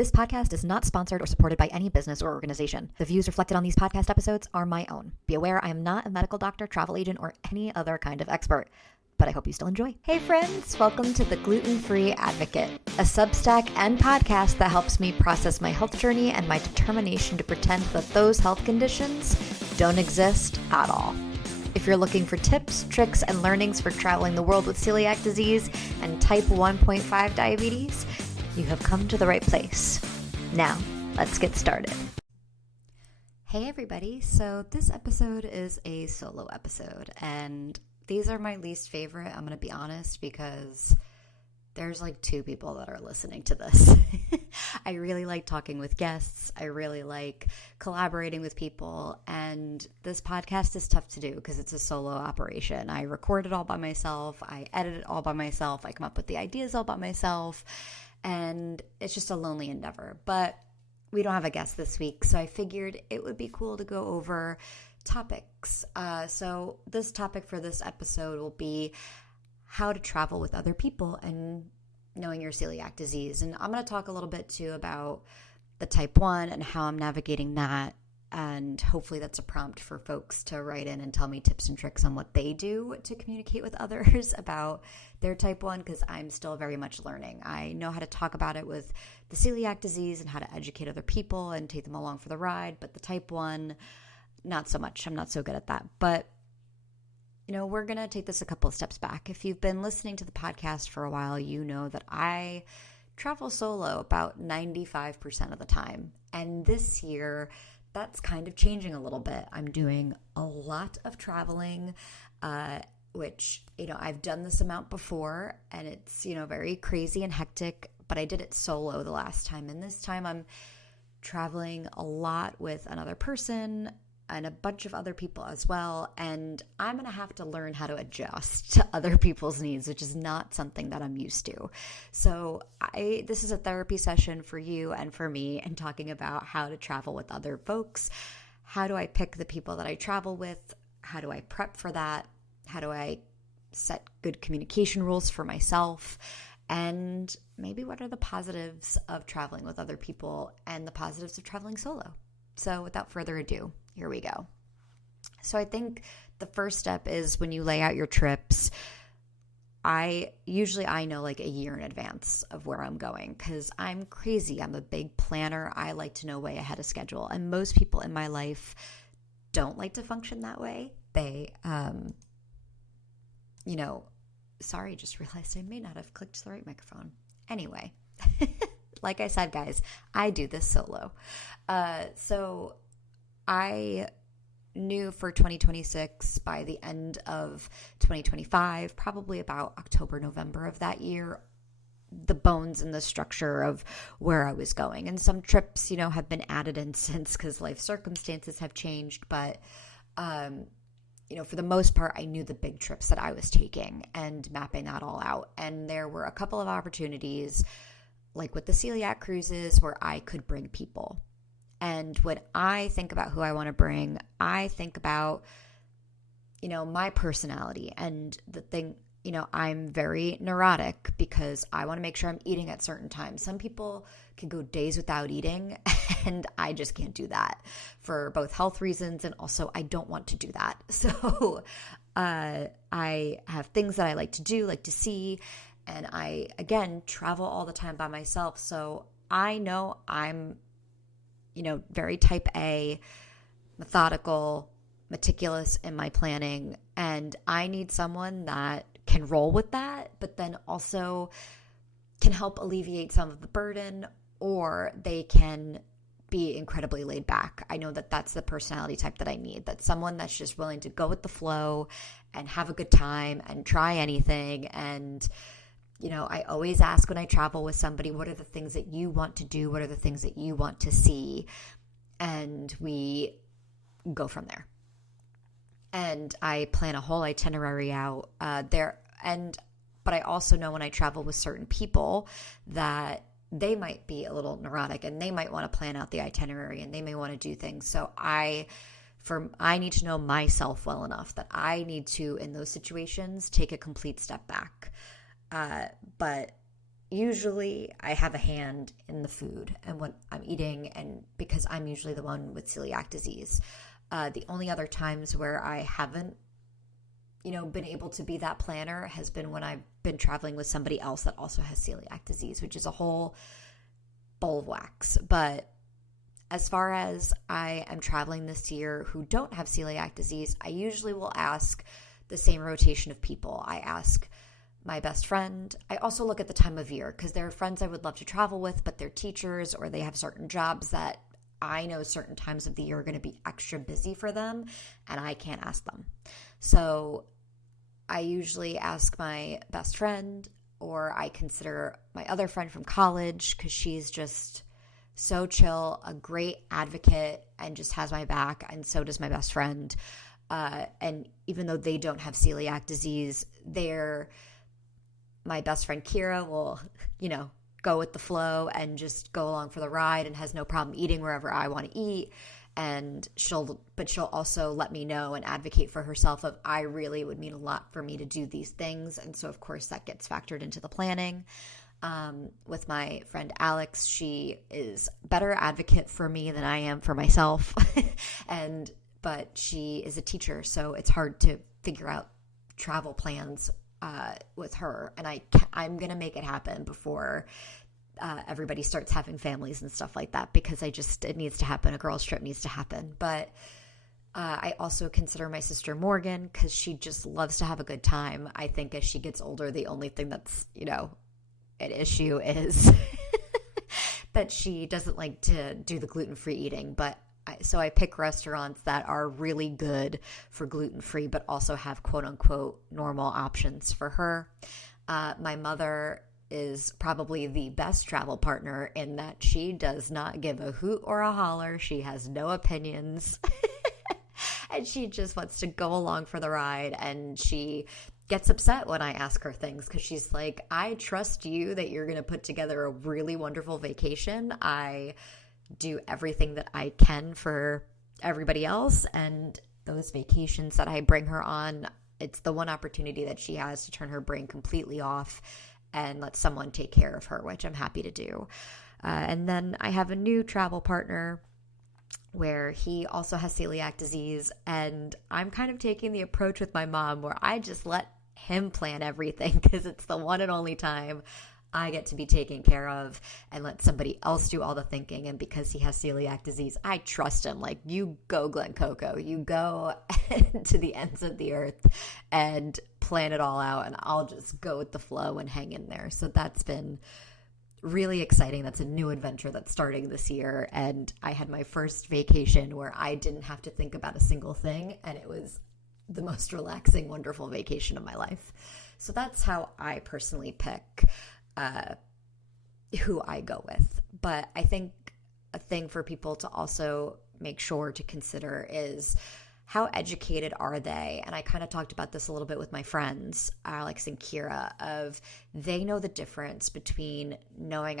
This podcast is not sponsored or supported by any business or organization. The views reflected on these podcast episodes are my own. Be aware I am not a medical doctor, travel agent, or any other kind of expert. But I hope you still enjoy. Hey friends, welcome to the Gluten-Free Advocate, a Substack and podcast that helps me process my health journey and my determination to pretend that those health conditions don't exist at all. If you're looking for tips, tricks, and learnings for traveling the world with celiac disease and type 1.5 diabetes, you have come to the right place. Now, let's get started. Hey everybody, so this episode is a solo episode, and these are my least favorite, I'm going to be honest, because there's like two people that are listening to this. I really like talking with guests. I really like collaborating with people. And this podcast is tough to do because it's a solo operation. I record it all by myself. I edit it all by myself. I come up with the ideas all by myself. And it's just a lonely endeavor. But we don't have a guest this week, so I figured it would be cool to go over topics. So this topic for this episode will be how to travel with other people and knowing your celiac disease. And I'm going to talk a little bit too about the type 1 and how I'm navigating that. And hopefully that's a prompt for folks to write in and tell me tips and tricks on what they do to communicate with others about their type 1, because I'm still very much learning. I know how to talk about it with the celiac disease and how to educate other people and take them along for the ride, but the type 1, not so much. I'm not so good at that. But, you know, we're going to take this a couple of steps back. If you've been listening to the podcast for a while, you know that I travel solo about 95% of the time. And this year, that's kind of changing a little bit. I'm doing a lot of traveling, which, you know, I've done this amount before, and it's, you know, very crazy and hectic, but I did it solo the last time. And this time I'm traveling a lot with another person and a bunch of other people as well. And I'm going to have to learn how to adjust to other people's needs, which is not something that I'm used to. So this is a therapy session for you and for me, and talking about how to travel with other folks. How do I pick the people that I travel with? How do I prep for that? How do I set good communication rules for myself? And maybe what are the positives of traveling with other people and the positives of traveling solo? So without further ado, here we go. So I think the first step is when you lay out your trips, I know like a year in advance of where I'm going, because I'm crazy. I'm a big planner. I like to know way ahead of schedule. And most people in my life don't like to function that way. They, sorry, just realized I may not have clicked the right microphone. Anyway, like I said, guys, I do this solo. So I knew for 2026, by the end of 2025, probably about October, November of that year, the bones and the structure of where I was going. And some trips, you know, have been added in since because life circumstances have changed. But, you know, for the most part, I knew the big trips that I was taking and mapping that all out. And there were a couple of opportunities, like with the celiac cruises, where I could bring people. And when I think about who I want to bring, I think about, you know, my personality and the thing, you know, I'm very neurotic because I want to make sure I'm eating at certain times. Some people can go days without eating, and I just can't do that for both health reasons, and also I don't want to do that. So I have things that I like to do, like to see, and I, again, travel all the time by myself. So I know I'm, you know, very type A, methodical, meticulous in my planning. And I need someone that can roll with that, but then also can help alleviate some of the burden, or they can be incredibly laid back. I know that that's the personality type that I need. That's someone that's just willing to go with the flow and have a good time and try anything. And you know, I always ask when I travel with somebody, what are the things that you want to do? What are the things that you want to see? And we go from there. And I plan a whole itinerary out there. But I also know when I travel with certain people that they might be a little neurotic and they might want to plan out the itinerary and they may want to do things. So I need to know myself well enough that I need to, in those situations, take a complete step back. But usually I have a hand in the food and what I'm eating, and because I'm usually the one with celiac disease. The only other times where I haven't, been able to be that planner has been when I've been traveling with somebody else that also has celiac disease, which is a whole bowl of wax. But as far as I am traveling this year who don't have celiac disease, I usually will ask the same rotation of people. I ask my best friend. I also look at the time of year because there are friends I would love to travel with, but they're teachers or they have certain jobs that I know certain times of the year are going to be extra busy for them, and I can't ask them. So I usually ask my best friend, or I consider my other friend from college because she's just so chill, a great advocate, and just has my back, and so does my best friend. And even though they don't have celiac disease, my best friend Kira will, go with the flow and just go along for the ride and has no problem eating wherever I want to eat. And she'll also let me know and advocate for herself of, I really would mean a lot for me to do these things. And so of course that gets factored into the planning. With my friend Alex, she is better advocate for me than I am for myself. But she is a teacher, so it's hard to figure out travel plans with her, and I'm gonna make it happen before everybody starts having families and stuff like that, because it needs to happen. A girls' trip needs to happen. But I also consider my sister Morgan, because she just loves to have a good time. I think as she gets older, the only thing that's an issue is that she doesn't like to do the gluten-free eating. But so I pick restaurants that are really good for gluten-free, but also have quote-unquote normal options for her. My mother is probably the best travel partner in that she does not give a hoot or a holler. She has no opinions. And she just wants to go along for the ride. And she gets upset when I ask her things because she's like, I trust you that you're going to put together a really wonderful vacation. I do everything that I can for everybody else, and those vacations that I bring her on, it's the one opportunity that she has to turn her brain completely off and let someone take care of her, which I'm happy to do. And then I have a new travel partner where he also has celiac disease, and I'm kind of taking the approach with my mom where I just let him plan everything because it's the one and only time I get to be taken care of, and let somebody else do all the thinking. And because he has celiac disease, I trust him. Like, you go, Glen Coco. You go to the ends of the earth and plan it all out, and I'll just go with the flow and hang in there. So that's been really exciting. That's a new adventure that's starting this year. And I had my first vacation where I didn't have to think about a single thing, and it was the most relaxing, wonderful vacation of my life. So that's how I personally pick who I go with. But I think a thing for people to also make sure to consider is, how educated are they? And I kind of talked about this a little bit with my friends, Alex and Kira, of they know the difference between knowing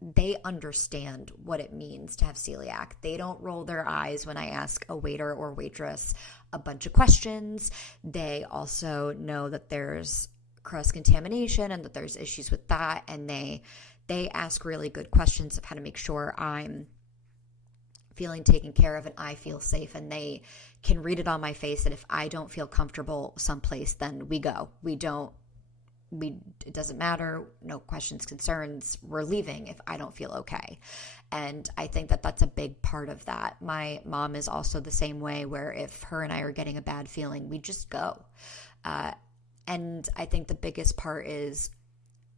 they understand what it means to have celiac. They don't roll their eyes when I ask a waiter or waitress a bunch of questions. They also know that there's cross-contamination and that there's issues with that, and they ask really good questions of how to make sure I'm feeling taken care of and I feel safe, and they can read it on my face that if I don't feel comfortable someplace, then we go. It doesn't matter, no questions, concerns, we're leaving if I don't feel okay. And I think that that's a big part of that. My mom is also the same way, where if her and I are getting a bad feeling, we just go. And I think the biggest part is,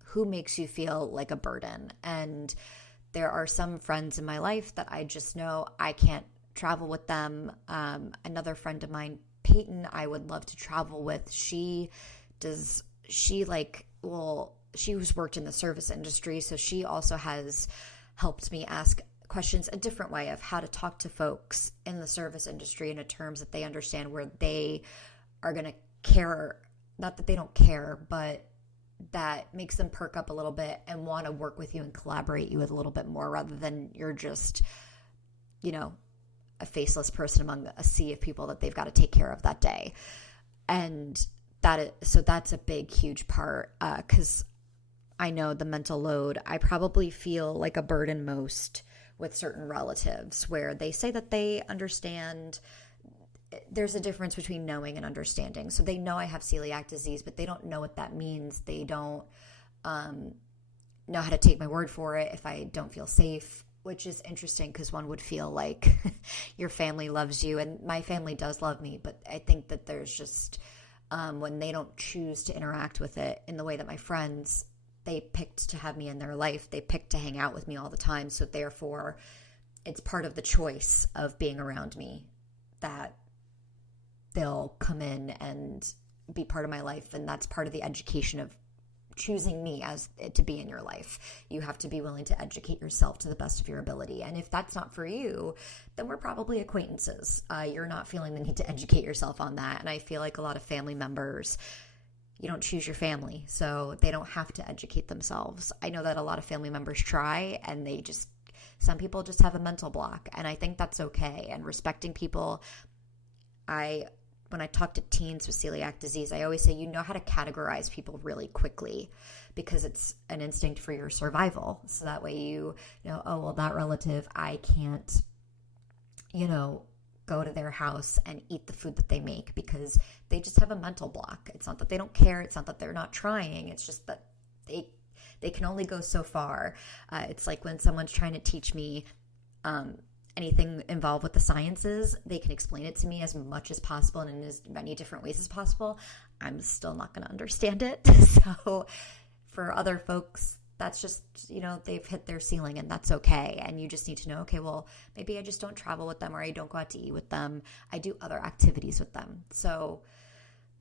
who makes you feel like a burden? And there are some friends in my life that I just know I can't travel with them. Another friend of mine, Peyton, I would love to travel with. She's worked in the service industry, so she also has helped me ask questions a different way of how to talk to folks in the service industry in a terms that they understand, where they are going to care. Not that they don't care, but that makes them perk up a little bit and want to work with you and collaborate you with a little bit more, rather than you're just, a faceless person among a sea of people that they've got to take care of that day. And that's a big, huge part, because I know the mental load. I probably feel like a burden most with certain relatives where they say that they understand. There's a difference between knowing and understanding. So they know I have celiac disease, but they don't know what that means. They don't know how to take my word for it if I don't feel safe, which is interesting because one would feel like your family loves you, and my family does love me, but I think that there's just when they don't choose to interact with it in the way that my friends, they picked to have me in their life, they picked to hang out with me all the time, so therefore it's part of the choice of being around me that they'll come in and be part of my life, and that's part of the education of choosing me as to be in your life. You have to be willing to educate yourself to the best of your ability. And if that's not for you, then we're probably acquaintances. You're not feeling the need to educate yourself on that. And I feel like a lot of family members, you don't choose your family, so they don't have to educate themselves. I know that a lot of family members try, and some people just have a mental block. And I think that's okay. And respecting people, when I talk to teens with celiac disease, I always say, you know how to categorize people really quickly because it's an instinct for your survival. So that way you know, oh, well, that relative, I can't, go to their house and eat the food that they make because they just have a mental block. It's not that they don't care. It's not that they're not trying. It's just that they can only go so far. It's like when someone's trying to teach me anything involved with the sciences, they can explain it to me as much as possible and in as many different ways as possible. I'm still not going to understand it. So for other folks, that's just, they've hit their ceiling, and that's okay. And you just need to know, okay, well, maybe I just don't travel with them, or I don't go out to eat with them. I do other activities with them. So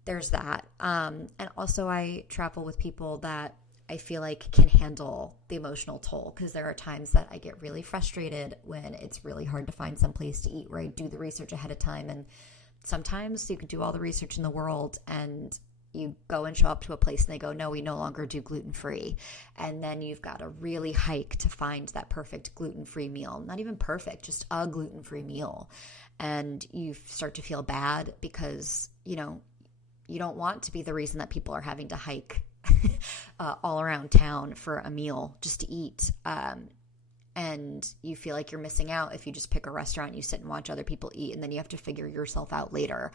there's that. And also I travel with people that I feel like can handle the emotional toll, because there are times that I get really frustrated when it's really hard to find some place to eat where I do the research ahead of time. And sometimes you can do all the research in the world and you go and show up to a place and they go, no, we no longer do gluten-free. And then you've got to really hike to find that perfect gluten-free meal. Not even perfect, just a gluten-free meal. And you start to feel bad because, you don't want to be the reason that people are having to hike all around town for a meal just to eat. And you feel like you're missing out if you just pick a restaurant and you sit and watch other people eat, and then you have to figure yourself out later.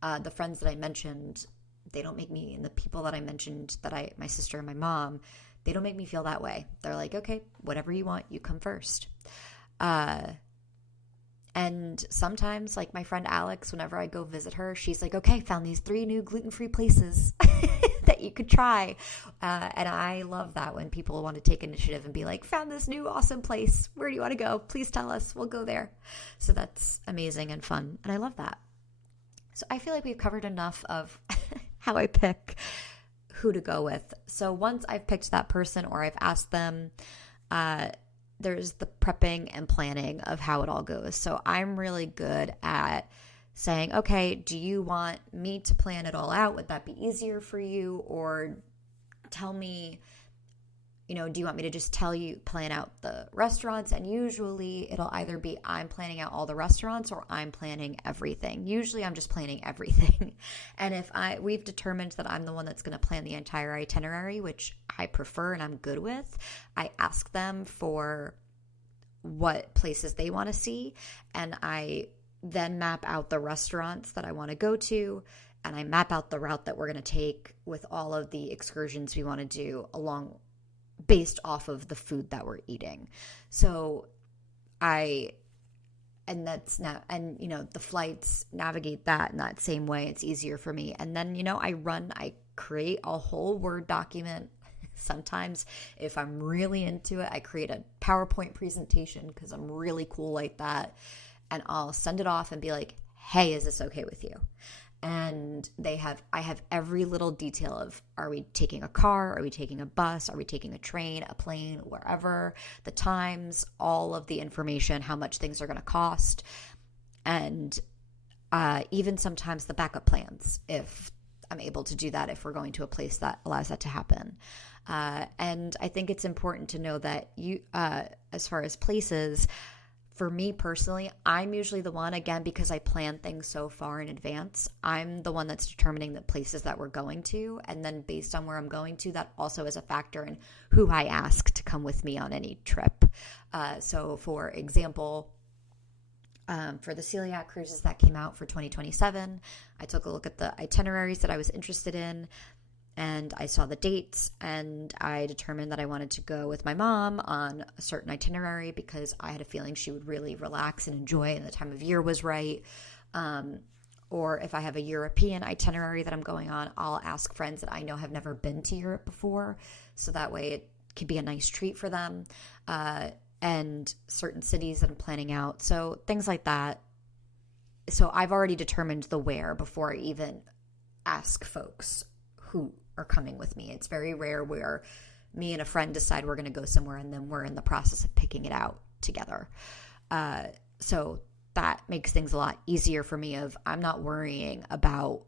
The friends that I mentioned, they don't make me, and the people that I mentioned, my sister and my mom, they don't make me feel that way. They're like, okay, whatever you want, you come first. And sometimes, like my friend Alex, whenever I go visit her, she's like, okay, found these 3 new gluten-free places that you could try. And I love that when people want to take initiative and be like, found this new awesome place. Where do you want to go? Please tell us. We'll go there. So that's amazing and fun. And I love that. So I feel like we've covered enough of how I pick who to go with. So once I've picked that person or I've asked them, there's the prepping and planning of how it all goes. So I'm really good at saying, okay, do you want me to plan it all out? Would that be easier for you? Or tell me, do you want me to just plan out the restaurants? And usually it'll either be I'm planning out all the restaurants or I'm planning everything. Usually I'm just planning everything. And if we've determined that I'm the one that's going to plan the entire itinerary, which I prefer and I'm good with, I ask them for what places they want to see. And I then map out the restaurants that I want to go to. And I map out the route that we're going to take with all of the excursions we want to do based off of the food that we're eating. So the flights navigate that in that same way. It's easier for me. And then, I create a whole Word document. Sometimes if I'm really into it, I create a PowerPoint presentation because I'm really cool like that. And I'll send it off and be like, hey, is this okay with you? And I have every little detail of, are we taking a car? Are we taking a bus? Are we taking a train, a plane, wherever, the times, all of the information, how much things are going to cost. And even sometimes the backup plans, if I'm able to do that, if we're going to a place that allows that to happen. And I think it's important to know that as far as places, for me personally, I'm usually the one, again, because I plan things so far in advance, I'm the one that's determining the places that we're going to. And then based on where I'm going to, that also is a factor in who I ask to come with me on any trip. So for example, for the Celiac cruises that came out for 2027, I took a look at the itineraries that I was interested in, and I saw the dates, and I determined that I wanted to go with my mom on a certain itinerary because I had a feeling she would really relax and enjoy, and the time of year was right. Or if I have a European itinerary that I'm going on, I'll ask friends that I know have never been to Europe before, so that way it could be a nice treat for them, and certain cities that I'm planning out. So things like that. So I've already determined the where before I even ask folks who are coming with me. It's very rare where me and a friend decide we're going to go somewhere and then we're in the process of picking it out together. So that makes things a lot easier for me of I'm not worrying about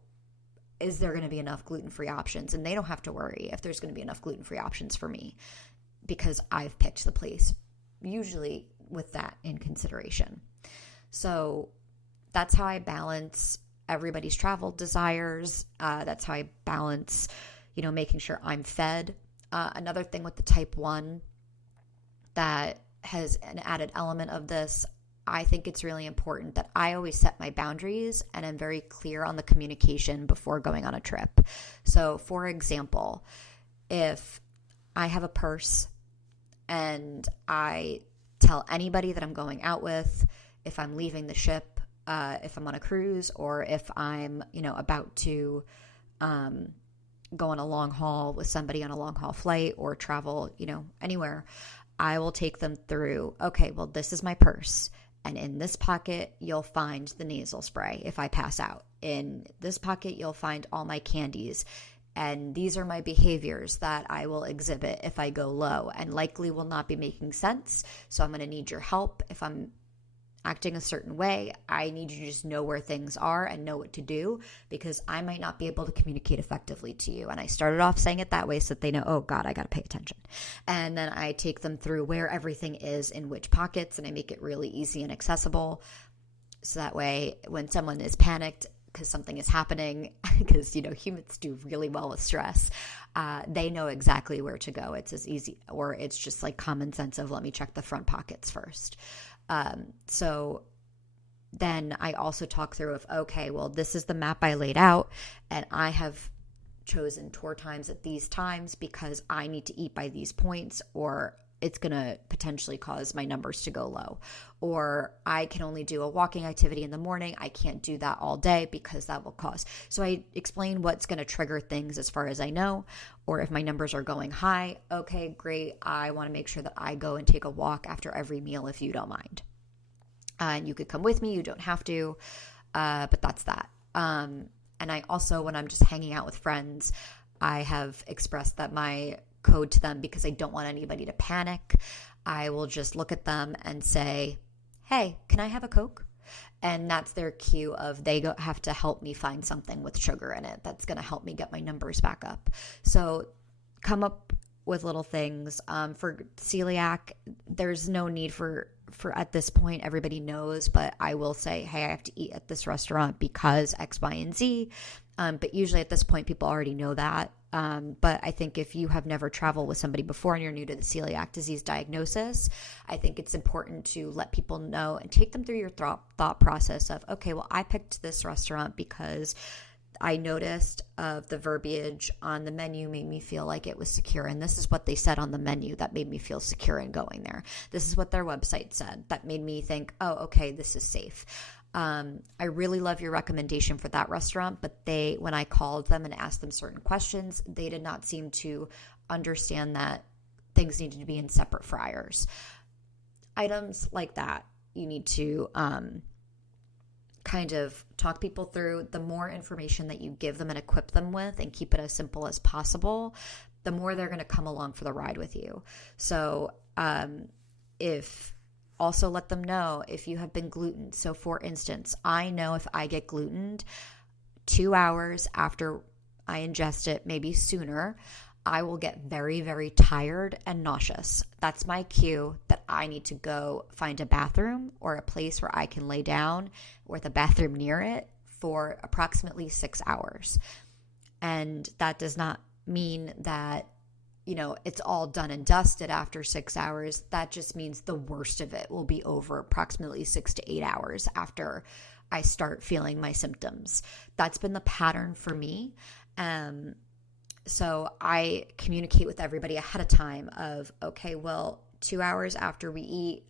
is there going to be enough gluten-free options, and they don't have to worry if there's going to be enough gluten-free options for me because I've picked the place, usually with that in consideration. So that's how I balance everybody's travel desires. That's how I balance, making sure I'm fed. Another thing with the type 1 that has an added element of this, I think it's really important that I always set my boundaries and I'm very clear on the communication before going on a trip. So for example, if I have a purse and I tell anybody that I'm going out with, if I'm leaving the ship, if I'm on a cruise, or if I'm, about to go on a long haul with somebody on a long haul flight or travel, anywhere, I will take them through, okay, well, this is my purse. And in this pocket, you'll find the nasal spray if I pass out. In this pocket, you'll find all my candies. And these are my behaviors that I will exhibit if I go low and likely will not be making sense. So I'm going to need your help. If I'm acting a certain way, I need you to just know where things are and know what to do because I might not be able to communicate effectively to you. And I started off saying it that way so that they know, oh God, I got to pay attention. And then I take them through where everything is in which pockets, and I make it really easy and accessible. So that way when someone is panicked because something is happening, because, humans do really well with stress, they know exactly where to go. It's as easy, or it's just like common sense of let me check the front pockets first. So then I also talk through of, okay, well, this is the map I laid out and I have chosen tour times at these times because I need to eat by these points, or it's going to potentially cause my numbers to go low, or I can only do a walking activity in the morning. I can't do that all day because that will cause. So I explain what's going to trigger things as far as I know, or if my numbers are going high, okay, great. I want to make sure that I go and take a walk after every meal if you don't mind. And you could come with me. You don't have to, but that's that. And I also, when I'm just hanging out with friends, I have expressed that my code to them because I don't want anybody to panic. I will just look at them and say, hey, can I have a Coke? And that's their cue of have to help me find something with sugar in it that's going to help me get my numbers back up. So come up with little things. For celiac, there's no need for at this point, everybody knows, but I will say, hey, I have to eat at this restaurant because X, Y, and Z. But usually at this point, people already know that. But I think if you have never traveled with somebody before and you're new to the celiac disease diagnosis, I think it's important to let people know and take them through your thought process of, okay, well, I picked this restaurant because I noticed the verbiage on the menu made me feel like it was secure. And this is what they said on the menu that made me feel secure in going there. This is what their website said that made me think, oh, okay, this is safe. I really love your recommendation for that restaurant, but when I called them and asked them certain questions, they did not seem to understand that things needed to be in separate fryers. Items like that, you need to kind of talk people through. The more information that you give them and equip them with and keep it as simple as possible, the more they're going to come along for the ride with you. So also let them know if you have been glutened. So for instance, I know if I get glutened 2 hours after I ingest it, maybe sooner, I will get very, very tired and nauseous. That's my cue that I need to go find a bathroom or a place where I can lay down with a bathroom near it for approximately 6 hours. And that does not mean that, it's all done and dusted after 6 hours. That just means the worst of it will be over approximately 6 to 8 hours after I start feeling my symptoms. That's been the pattern for me. So I communicate with everybody ahead of time of, okay, well, 2 hours after we eat,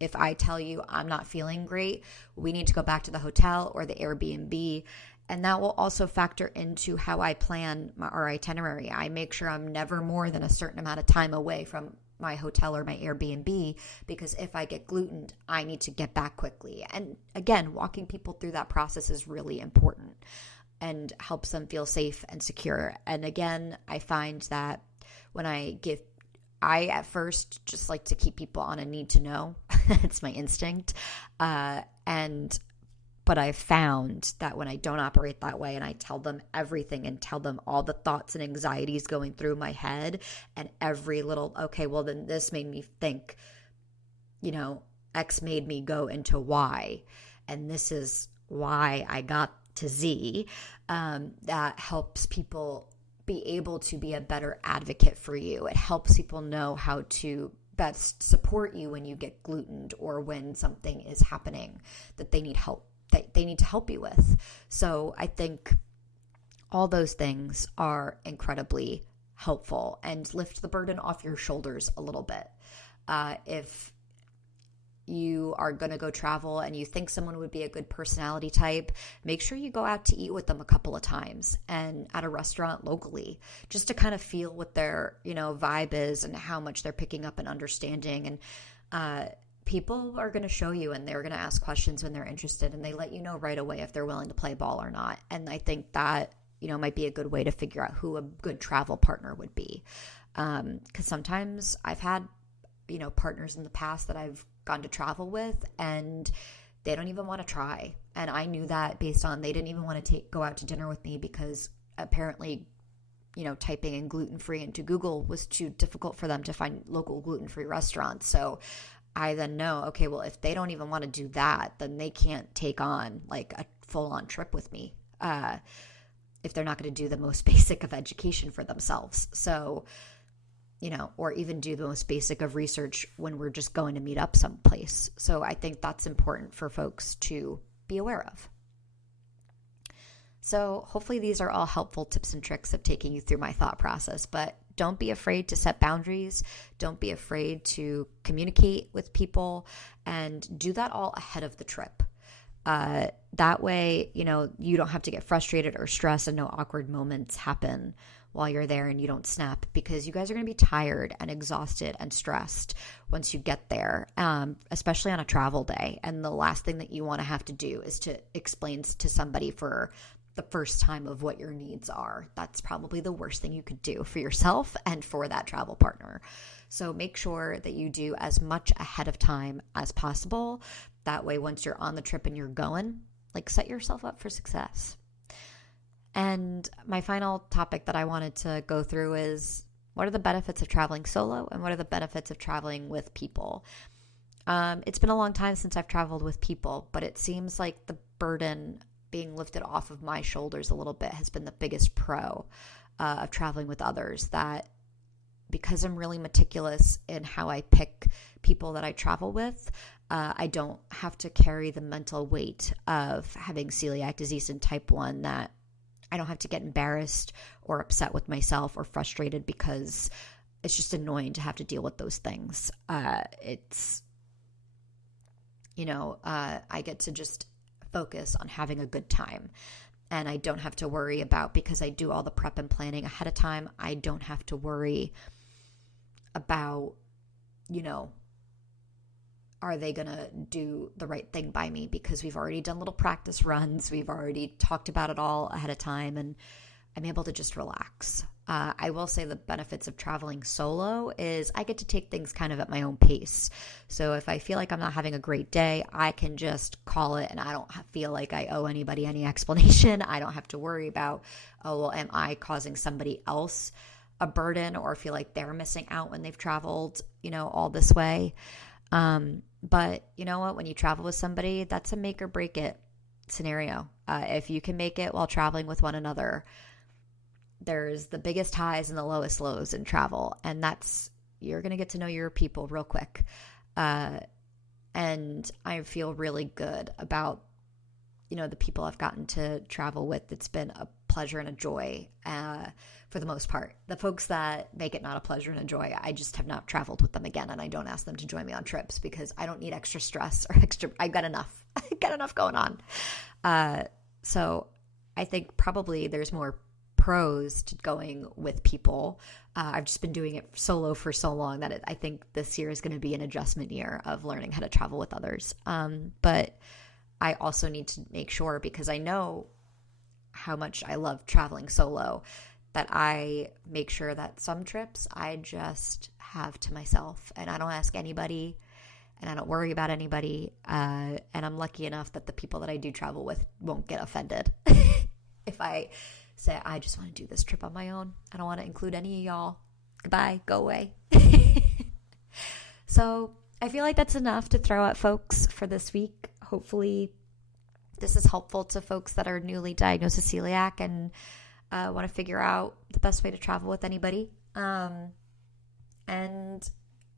if I tell you I'm not feeling great, we need to go back to the hotel or the Airbnb. And that will also factor into how I plan our itinerary. I make sure I'm never more than a certain amount of time away from my hotel or my Airbnb, because if I get glutened, I need to get back quickly. And again, walking people through that process is really important and helps them feel safe and secure. And again, I find that when I at first just like to keep people on a need to know. It's my instinct. But I've found that when I don't operate that way and I tell them everything and tell them all the thoughts and anxieties going through my head and every little, okay, well then this made me think, X made me go into Y, and this is why I got to Z, that helps people be able to be a better advocate for you. It helps people know how to best support you when you get glutened or when something is happening that they need help, that they need to help you with. So I think all those things are incredibly helpful and lift the burden off your shoulders a little bit. If you are going to go travel and you think someone would be a good personality type, make sure you go out to eat with them a couple of times and at a restaurant locally, just to kind of feel what their, vibe is and how much they're picking up and understanding. And people are going to show you and they're going to ask questions when they're interested, and they let you know right away if they're willing to play ball or not. And I think that, might be a good way to figure out who a good travel partner would be. Because sometimes I've had, partners in the past that I've gone to travel with and they don't even want to try. And I knew that based on they didn't even want to go out to dinner with me because apparently, typing in gluten-free into Google was too difficult for them to find local gluten-free restaurants. So I then know, okay, well, if they don't even want to do that, then they can't take on like a full-on trip with me if they're not going to do the most basic of education for themselves. So, or even do the most basic of research when we're just going to meet up someplace. So I think that's important for folks to be aware of. So hopefully these are all helpful tips and tricks of taking you through my thought process, but don't be afraid to set boundaries. Don't be afraid to communicate with people, and do that all ahead of the trip. That way, you don't have to get frustrated or stressed and no awkward moments happen while you're there and you don't snap, because you guys are going to be tired and exhausted and stressed once you get there, especially on a travel day. And the last thing that you want to have to do is to explain to somebody for the first time of what your needs are. That's probably the worst thing you could do for yourself and for that travel partner. So make sure that you do as much ahead of time as possible. That way, once you're on the trip and you're going, set yourself up for success. And my final topic that I wanted to go through is, what are the benefits of traveling solo and what are the benefits of traveling with people? It's been a long time since I've traveled with people, but it seems like the burden being lifted off of my shoulders a little bit has been the biggest pro of traveling with others. That because I'm really meticulous in how I pick people that I travel with, I don't have to carry the mental weight of having celiac disease and type 1, that I don't have to get embarrassed or upset with myself or frustrated, because it's just annoying to have to deal with those things. I get to just focus on having a good time, and I don't have to worry about, because I do all the prep and planning ahead of time, I don't have to worry about, are they going to do the right thing by me? Because we've already done little practice runs. We've already talked about it all ahead of time, and I'm able to just relax. I will say the benefits of traveling solo is I get to take things kind of at my own pace. So if I feel like I'm not having a great day, I can just call it, and I don't feel like I owe anybody any explanation. I don't have to worry about, oh, well, am I causing somebody else a burden or feel like they're missing out when they've traveled, all this way. But you know what? When you travel with somebody, that's a make or break it scenario. If you can make it while traveling with one another, there's the biggest highs and the lowest lows in travel. And you're going to get to know your people real quick. And I feel really good about, the people I've gotten to travel with. It's been a pleasure and a joy for the most part. The folks that make it not a pleasure and a joy, I just have not traveled with them again, and I don't ask them to join me on trips because I don't need extra stress or I've got enough. I've got enough going on. So I think probably there's more pros to going with people. I've just been doing it solo for so long that I think this year is going to be an adjustment year of learning how to travel with others. But I also need to make sure, because I know how much I love traveling solo, that I make sure that some trips I just have to myself and I don't ask anybody and I don't worry about anybody. And I'm lucky enough that the people that I do travel with won't get offended if I say, I just want to do this trip on my own. I don't want to include any of y'all. Goodbye, go away. So I feel like that's enough to throw at folks for this week. Hopefully this is helpful to folks that are newly diagnosed with celiac and want to figure out the best way to travel with anybody. And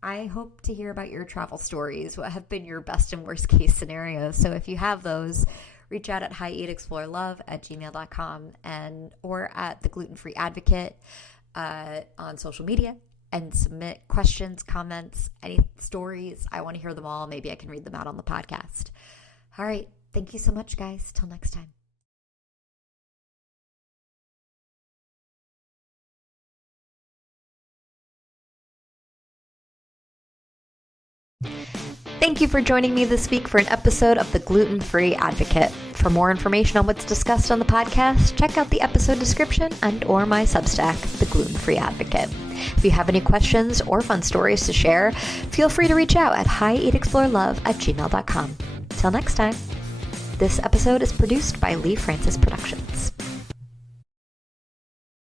I hope to hear about your travel stories. What have been your best and worst case scenarios? So if you have those, reach out at hieatexplorelove@gmail.com or at the Gluten Free Advocate on social media, and submit questions, comments, any stories. I want to hear them all. Maybe I can read them out on the podcast. All right. Thank you so much, guys. Till next time. Thank you for joining me this week for an episode of The Gluten Free Advocate. For more information on what's discussed on the podcast, check out the episode description and/or my Substack, The Gluten Free Advocate. If you have any questions or fun stories to share, feel free to reach out at hieatexplorelove@gmail.com. Till next time. This episode is produced by Leigh Francis Productions.